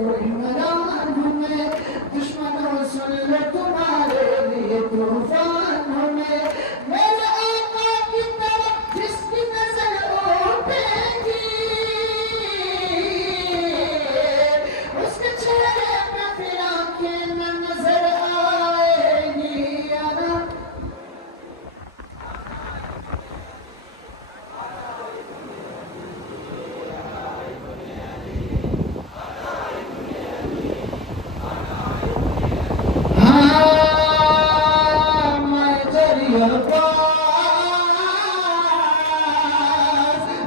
तो इमरान हूँ मैं, दुश्मनों सुन लो तुम्हारे लिए तूफान हूँ मैं। मेरे आका की तरफ जिसकी नजर उठेगी, उसके चेहरे पे फिर आंखें न नजर आएगी। यारा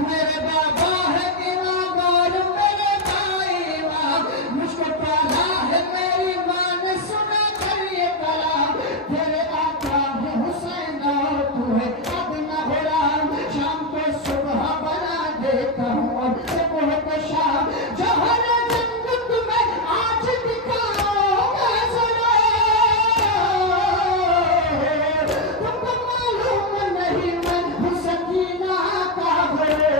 मेरे बाबा है ईमानदार, मेरे भाई माँ मुझको पाला है, मेरी माँ ने सुना कर ये कलाम। तेरे आका है हुसैन और तू है अब न गुलाम, शाम को सुबह बना देता हूँ और सुबह को शाम। जो हर जंग तुम्हें आज दिखाऊंगा जरा, तुमको मालूम नहीं मैं हूँ सकीना का घोड़ा।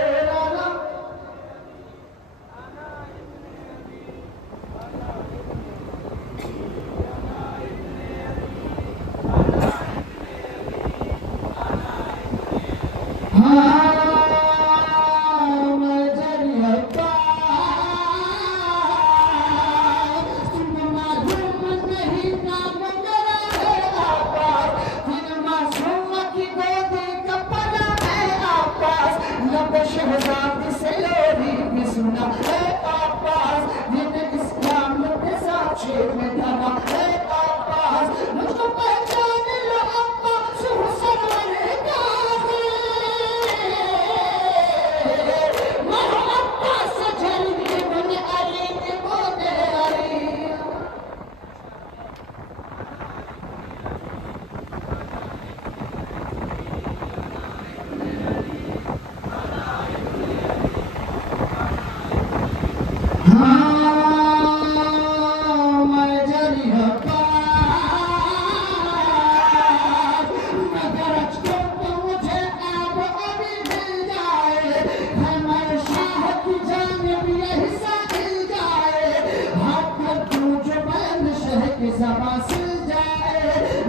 शहजादी से लोरी भी सुना है आपास, मैंने इस्लाम के साक्षी में धरा है आपास। मुझको पहचान लो अब्बास हुसैन का मैं अब्बास जल्दी बने अली के बोले अली।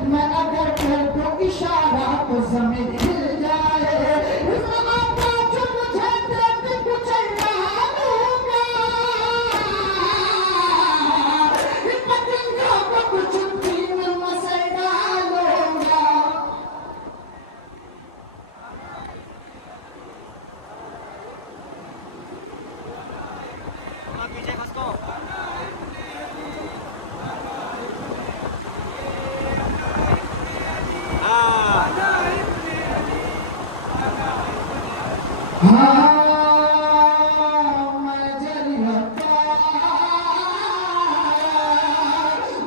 मैं अगर कर दूं इशारा तो जमीन हिल जाए। जो मुझे दर्द कुचलना दूंगा, पतंगों को कुछ दिन मसल डालूंगा।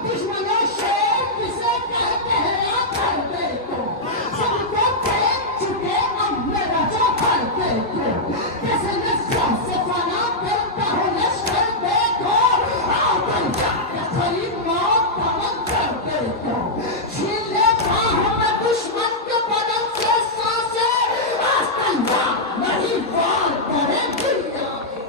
दुश्मनों शेर किसे कहते हैं कर दे तो, सबको फेंक चुके अब मेरा जो कर दे तो, कैसे नस्लों से फना करता हूँ लश्कर देखो, आओ बंजा के करीब मौत का मंजर देखो। छीन लेता हूँ मैं दुश्मन के बदन से सांसें, आज तलवार नहीं वार करे दुनिया में।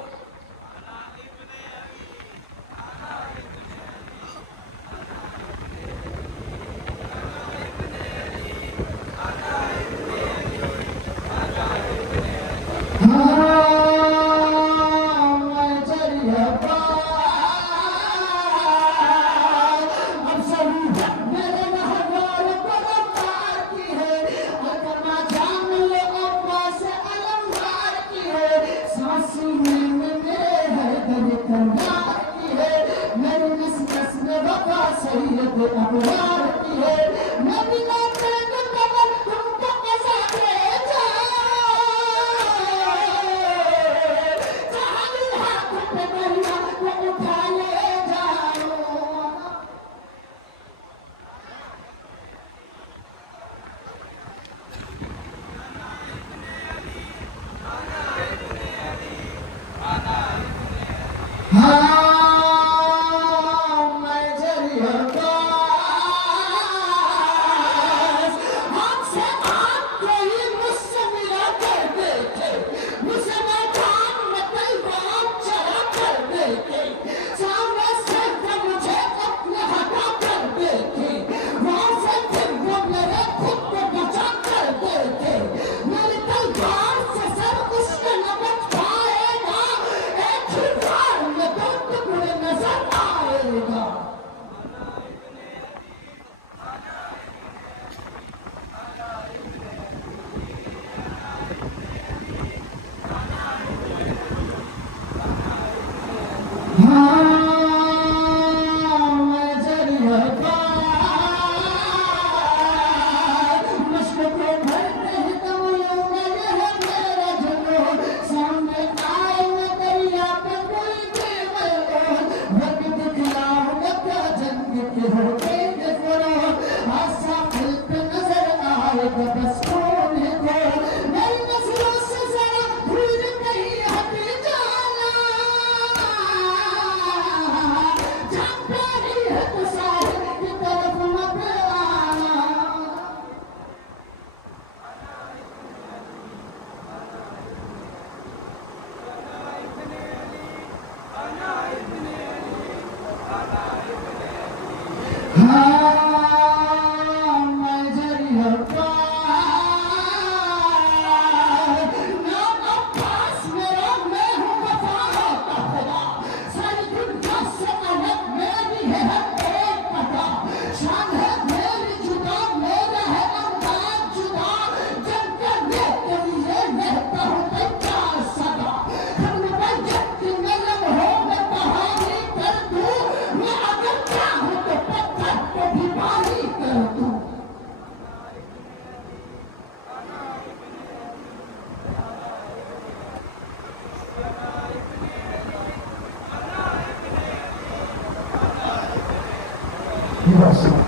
अब सभी मेरे महवार बरकरार की है, अकमा जान लो अब्बास अलमदार की है, सांसी में मेरे हैदर कंधार की है, मेरी नस्ल में वफा सैयद अबरार की है। मैं बिना तेग कमर तुमको कसा दे हाथ पे दरिया को उठा ले जाओ। मैं जरिया हाँ मैं जरी होता ना अब्बास मेरा मैं हूँ वफा होता खुदा सारी दुनिया से अलग मेरी है हर एक पता शान है मेरी जुदा मेरा है अंदाज जुदा जब करने के लिए रहता हूँ तैयार सदा हम मुबैयत की नलम हो मैं कहानी कर दूँ मैं अगर चाहूँ तो पत्थर को भी पानी कर दूँ Yes.